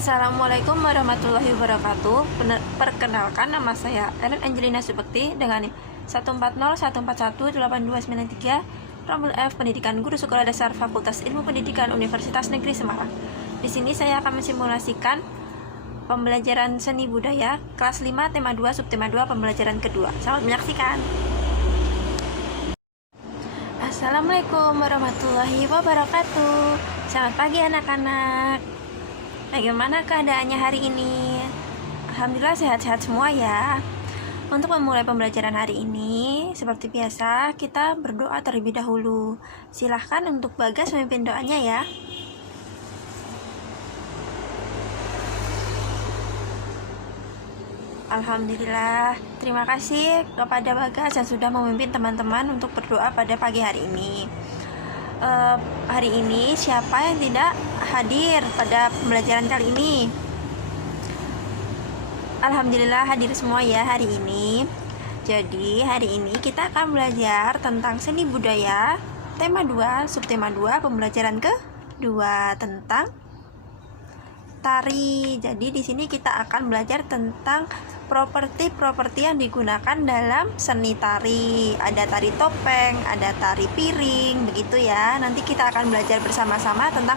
Assalamualaikum warahmatullahi wabarakatuh. Perkenalkan, nama saya Ellen Angelina Subekti dengan 14014182993 Rombel F Pendidikan Guru Sekolah Dasar Fakultas Ilmu Pendidikan Universitas Negeri Semarang. Di sini saya akan mensimulasikan pembelajaran seni budaya kelas 5 tema 2 subtema 2 pembelajaran kedua. Selamat menyaksikan. Assalamualaikum warahmatullahi wabarakatuh. Selamat pagi anak-anak. Bagaimana keadaannya hari ini? Alhamdulillah sehat-sehat semua ya. Untuk memulai pembelajaran hari ini, seperti biasa kita berdoa terlebih dahulu. Silahkan untuk Bagas memimpin doanya ya. Alhamdulillah, terima kasih kepada Bagas yang sudah memimpin teman-teman untuk berdoa pada pagi hari ini. Hari ini siapa yang tidak hadir pada pembelajaran kali ini? Alhamdulillah hadir semua ya hari ini. Jadi hari ini kita akan belajar tentang seni budaya tema 2 subtema 2 pembelajaran kedua tentang tari. Jadi di sini kita akan belajar tentang properti-properti yang digunakan dalam seni tari. Ada tari topeng, ada tari piring, begitu ya. Nanti kita akan belajar bersama-sama tentang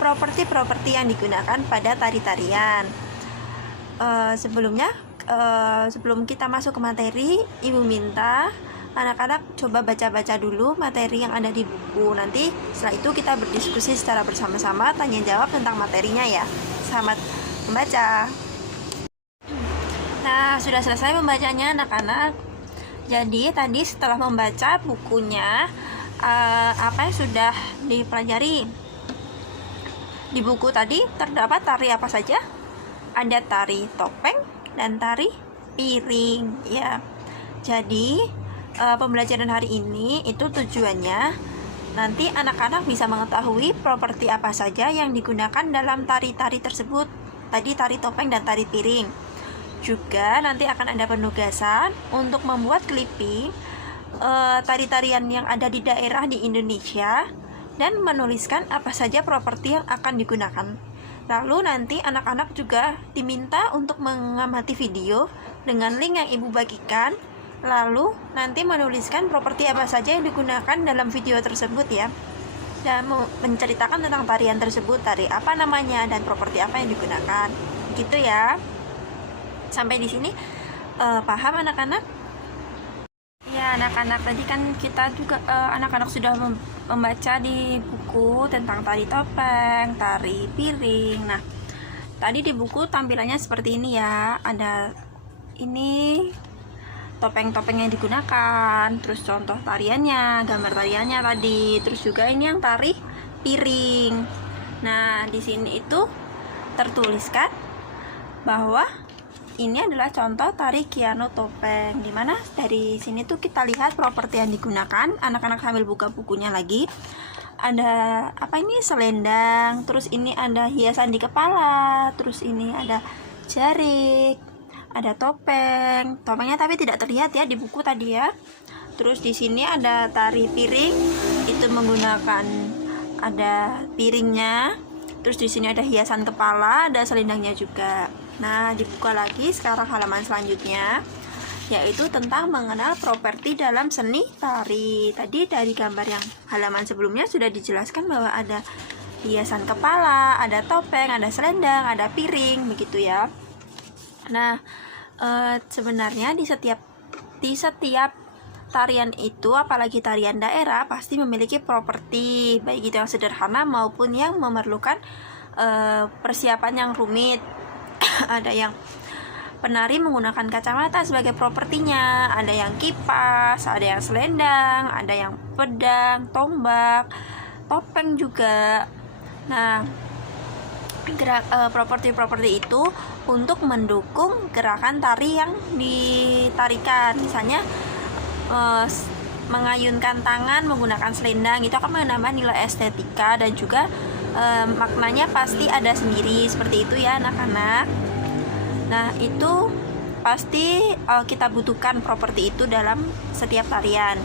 properti-properti yang digunakan pada tari-tarian. Sebelum kita masuk ke materi, Ibu minta anak-anak coba baca-baca dulu materi yang ada di buku. Nanti setelah itu kita berdiskusi secara bersama-sama, tanya jawab tentang materinya ya. Selamat membaca. Nah, sudah selesai membacanya anak-anak. Jadi tadi setelah membaca bukunya, apa yang sudah dipelajari? Di buku tadi terdapat tari apa saja? Ada tari topeng dan tari piring ya. Jadi pembelajaran hari ini itu tujuannya nanti anak-anak bisa mengetahui properti apa saja yang digunakan dalam tari-tari tersebut. Tadi tari topeng dan tari piring. Juga nanti akan ada penugasan untuk membuat clipping tari-tarian yang ada di daerah di Indonesia dan menuliskan apa saja properti yang akan digunakan. Lalu nanti anak-anak juga diminta untuk mengamati video dengan link yang Ibu bagikan. Lalu nanti menuliskan properti apa saja yang digunakan dalam video tersebut ya. Dan menceritakan tentang tarian tersebut, tari apa namanya dan properti apa yang digunakan. Gitu ya. Sampai di sini paham anak-anak? Ya, anak-anak tadi kan kita juga anak-anak sudah membaca di buku tentang tari topeng, tari piring. Nah, tadi di buku tampilannya seperti ini ya. Ada ini topeng-topeng yang digunakan, terus contoh tariannya, gambar tariannya tadi, terus juga ini yang tari piring. Nah, di sini itu tertuliskan bahwa ini adalah contoh tari Kiano topeng, dimana dari sini tuh kita lihat properti yang digunakan. Anak-anak sambil buka bukunya lagi. Ada apa ini? Selendang, terus ini ada hiasan di kepala, terus ini ada jarik, ada topeng. Topengnya tapi tidak terlihat ya di buku tadi ya. Terus di sini ada tari piring, itu menggunakan ada piringnya. Terus di sini ada hiasan kepala, ada selendangnya juga. Nah, dibuka lagi sekarang halaman selanjutnya, yaitu tentang mengenal properti dalam seni tari. Tadi dari gambar yang halaman sebelumnya sudah dijelaskan bahwa ada hiasan kepala, ada topeng, ada selendang, ada piring, begitu ya. Nah, sebenarnya di setiap tarian itu, apalagi tarian daerah, pasti memiliki properti, baik itu yang sederhana maupun yang memerlukan persiapan yang rumit. Ada yang penari menggunakan kacamata sebagai propertinya, ada yang kipas, ada yang selendang, ada yang pedang, tombak, topeng juga. Nah, properti-properti itu untuk mendukung gerakan tari yang ditarikan. Misalnya mengayunkan tangan menggunakan selendang, itu akan menambah nilai estetika dan juga maknanya pasti ada sendiri, seperti itu ya anak-anak. Nah, itu pasti kita butuhkan properti itu dalam setiap tarian.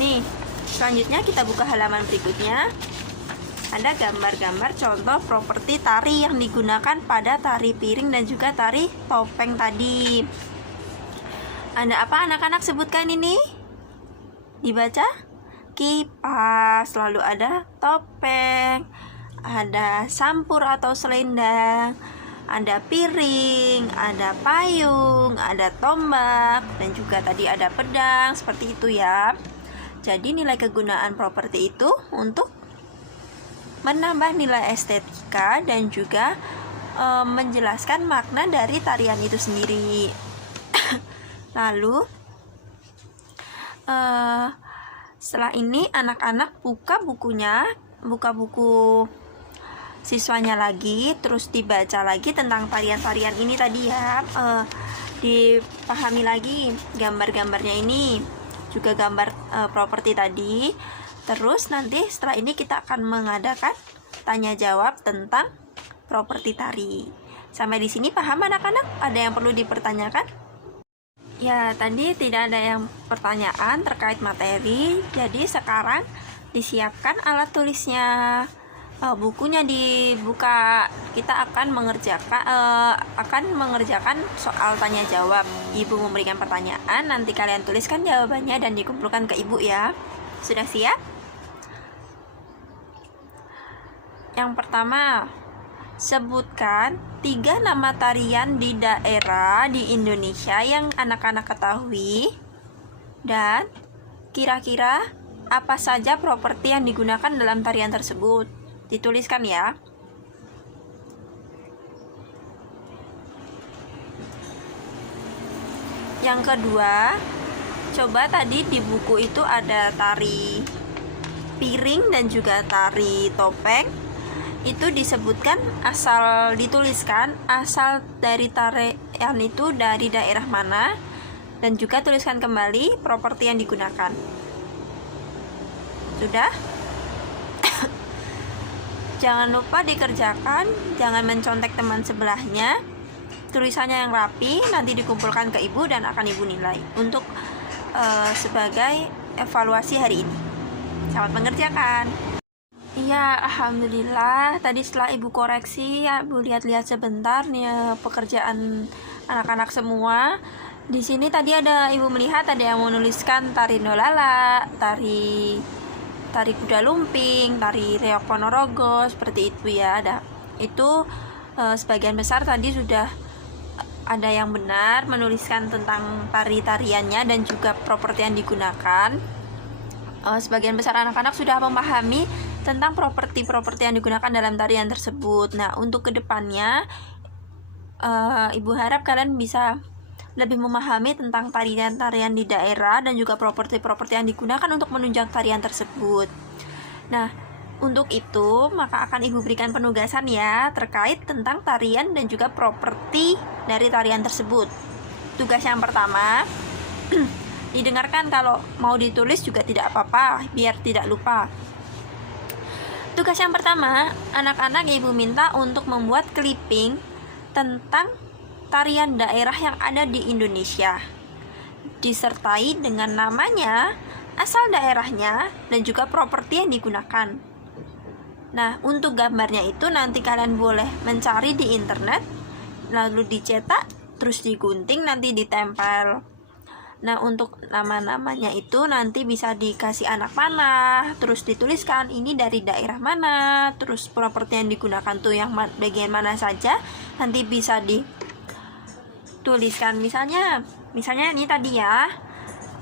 Nih, selanjutnya kita buka halaman berikutnya. ada gambar-gambar contoh properti tari yang digunakan pada tari piring dan juga tari topeng tadi. Ada apa anak-anak, sebutkan ini? Dibaca? Kipas, lalu ada topeng, ada sampur atau selendang, ada piring, ada payung, ada tombak, dan juga tadi ada pedang, seperti itu ya. Jadi nilai kegunaan properti itu untuk menambah nilai estetika dan juga menjelaskan makna dari tarian itu sendiri. Lalu setelah ini anak-anak buka bukunya, buka buku siswanya lagi, terus dibaca lagi tentang tarian-tarian ini tadi ya, dipahami lagi gambar-gambarnya ini, juga gambar properti tadi. Terus nanti setelah ini kita akan mengadakan tanya jawab tentang properti tari. Sampai di sini paham anak-anak? Ada yang perlu dipertanyakan? Ya, tadi tidak ada yang pertanyaan terkait materi. Jadi sekarang disiapkan alat tulisnya, bukunya dibuka. Kita akan mengerjakan soal tanya jawab. Ibu memberikan pertanyaan, nanti kalian tuliskan jawabannya dan dikumpulkan ke ibu ya. Sudah siap? Yang pertama, sebutkan 3 nama tarian di daerah di Indonesia yang anak-anak ketahui, dan kira-kira apa saja properti yang digunakan dalam tarian tersebut. Dituliskan ya. Yang kedua, coba tadi di buku itu ada tari piring dan juga tari topeng. Itu disebutkan, dituliskan asal dari tarian itu dari daerah mana, dan juga tuliskan kembali properti yang digunakan. Sudah? Jangan lupa dikerjakan, jangan mencontek teman sebelahnya. Tulisannya yang rapi nanti dikumpulkan ke ibu dan akan ibu nilai untuk sebagai evaluasi hari ini. Selamat mengerjakan. Iya, alhamdulillah. Tadi setelah ibu koreksi, ya, ibu lihat-lihat sebentar nih pekerjaan anak-anak semua. Di sini tadi ada ibu melihat ada yang menuliskan tari nolala, tari kuda lumping, tari reok ponorogo, seperti itu ya. Ada itu sebagian besar tadi sudah ada yang benar menuliskan tentang tariannya dan juga properti yang digunakan. Sebagian besar anak-anak sudah memahami tentang properti yang digunakan dalam tarian tersebut. Nah, untuk kedepannya ibu harap kalian bisa lebih memahami tentang tarian-tarian di daerah dan juga properti yang digunakan untuk menunjang tarian tersebut. Nah, untuk itu maka akan ibu berikan penugasan ya terkait tentang tarian dan juga properti dari tarian tersebut. Tugas yang pertama, didengarkan, kalau mau ditulis juga tidak apa-apa biar tidak lupa. Tugas yang pertama, anak-anak ibu minta untuk membuat clipping tentang tarian daerah yang ada di Indonesia, disertai dengan namanya, asal daerahnya, dan juga properti yang digunakan. Nah, untuk gambarnya itu nanti kalian boleh mencari di internet, lalu dicetak, terus digunting, nanti ditempel. Nah, untuk nama-namanya itu nanti bisa dikasih anak panah, terus dituliskan ini dari daerah mana, terus properti yang digunakan tuh yang bagian mana saja, nanti bisa dituliskan. Misalnya ini tadi ya,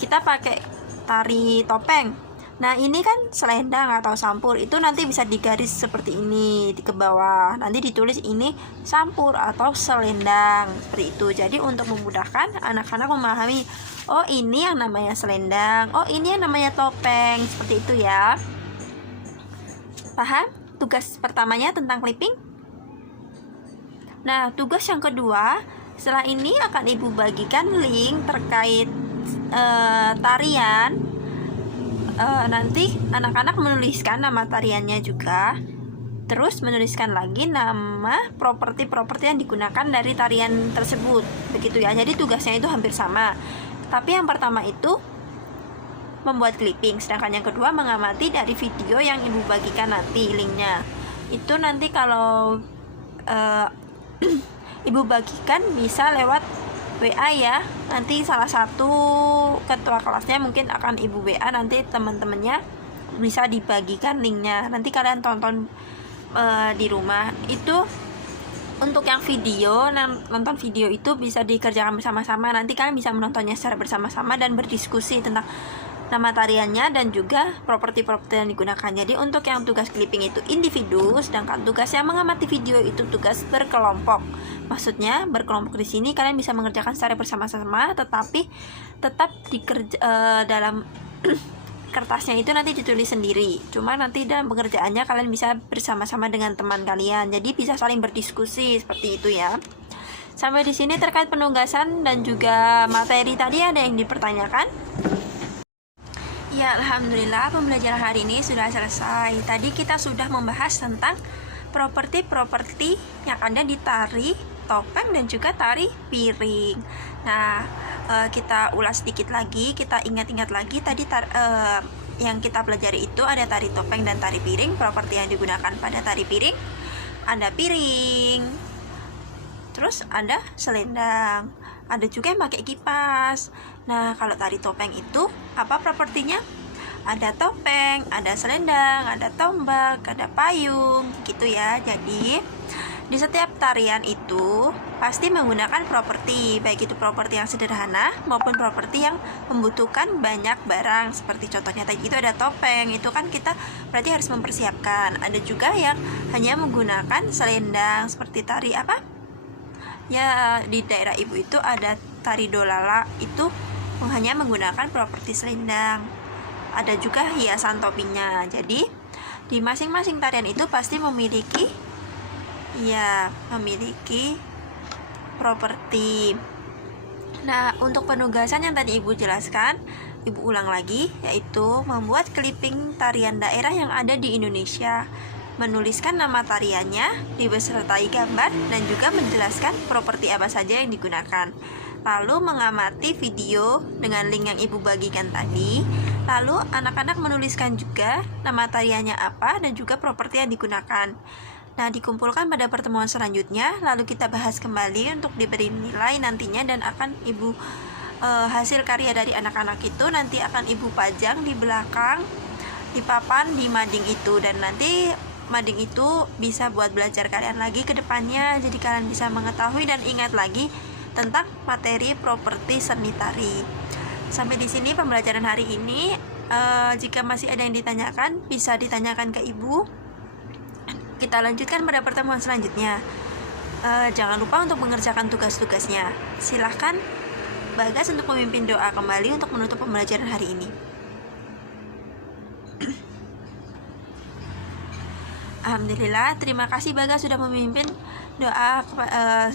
kita pakai tari topeng. Nah, ini kan selendang atau sampur, itu nanti bisa digaris seperti ini ke bawah. Nanti ditulis ini sampur atau selendang, seperti itu. Jadi untuk memudahkan anak-anak memahami, oh ini yang namanya selendang, oh ini yang namanya topeng, seperti itu ya. Paham? Tugas pertamanya tentang clipping. Nah, tugas yang kedua, setelah ini akan ibu bagikan link terkait tarian. Nanti anak-anak menuliskan nama tariannya juga, terus menuliskan lagi nama properti yang digunakan dari tarian tersebut, begitu ya. Jadi tugasnya itu hampir sama, tapi yang pertama itu membuat clipping. Sedangkan yang kedua mengamati dari video yang ibu bagikan nanti linknya. Itu nanti kalau ibu bagikan bisa lewat WA ya. Nanti salah satu ketua kelasnya mungkin akan ibu WA, nanti teman-temannya bisa dibagikan linknya. Nanti kalian tonton di rumah. Itu untuk yang video, nonton video itu bisa dikerjakan bersama-sama. Nanti kalian bisa menontonnya secara bersama-sama dan berdiskusi tentang nama tariannya dan juga properti-properti yang digunakan. Jadi untuk yang tugas clipping itu individu, sedangkan tugas yang mengamati video itu tugas berkelompok. Maksudnya berkelompok di sini kalian bisa mengerjakan secara bersama-sama, tetapi tetap dalam kertasnya itu nanti ditulis sendiri. Cuma nanti dalam pengerjaannya kalian bisa bersama-sama dengan teman kalian. Jadi bisa saling berdiskusi seperti itu ya. Sampai di sini terkait penugasan dan juga materi tadi ada yang dipertanyakan? Ya, alhamdulillah pembelajaran hari ini sudah selesai. Tadi kita sudah membahas tentang properti-properti yang ada di tari topeng dan juga tari piring. Nah, kita ulas sedikit lagi, kita ingat-ingat lagi tadi yang kita pelajari itu ada tari topeng dan tari piring. Properti yang digunakan pada tari piring ada piring, terus ada selendang, ada juga yang pakai kipas. Nah, kalau tari topeng itu apa propertinya? Ada topeng, ada selendang, ada tombak, ada payung, gitu ya. Jadi di setiap tarian itu pasti menggunakan properti, baik itu properti yang sederhana maupun properti yang membutuhkan banyak barang. Seperti contohnya tadi itu ada topeng, itu kan kita berarti harus mempersiapkan. Ada juga yang hanya menggunakan selendang, seperti tari apa? Ya, di daerah ibu itu ada tari dolala, itu hanya menggunakan properti selendang. Ada juga hiasan topinya. Jadi di masing-masing tarian itu pasti memiliki properti. Nah, untuk penugasan yang tadi ibu jelaskan, ibu ulang lagi, yaitu membuat clipping tarian daerah yang ada di Indonesia, menuliskan nama tariannya disertai gambar dan juga menjelaskan properti apa saja yang digunakan. Lalu mengamati video dengan link yang ibu bagikan tadi. Lalu anak-anak menuliskan juga nama tariannya apa dan juga properti yang digunakan. Nah, dikumpulkan pada pertemuan selanjutnya, lalu kita bahas kembali untuk diberi nilai nantinya, dan akan ibu hasil karya dari anak-anak itu nanti akan ibu pajang di belakang, di papan, di mading itu, dan nanti mading itu bisa buat belajar kalian lagi ke depannya. Jadi kalian bisa mengetahui dan ingat lagi tentang materi properti seni tari. Sampai di sini pembelajaran hari ini. Jika masih ada yang ditanyakan, bisa ditanyakan ke ibu. Kita lanjutkan pada pertemuan selanjutnya. Jangan lupa untuk mengerjakan tugas-tugasnya. Silahkan Bagas untuk memimpin doa kembali untuk menutup pembelajaran hari ini. Alhamdulillah, terima kasih Bagas sudah memimpin doa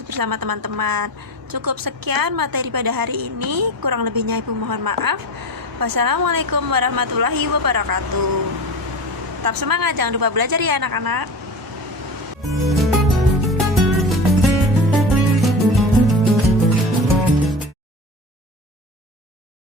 bersama teman-teman. Cukup sekian materi pada hari ini, kurang lebihnya ibu mohon maaf. Wassalamualaikum warahmatullahi wabarakatuh. Tetap semangat, jangan lupa belajar ya anak-anak.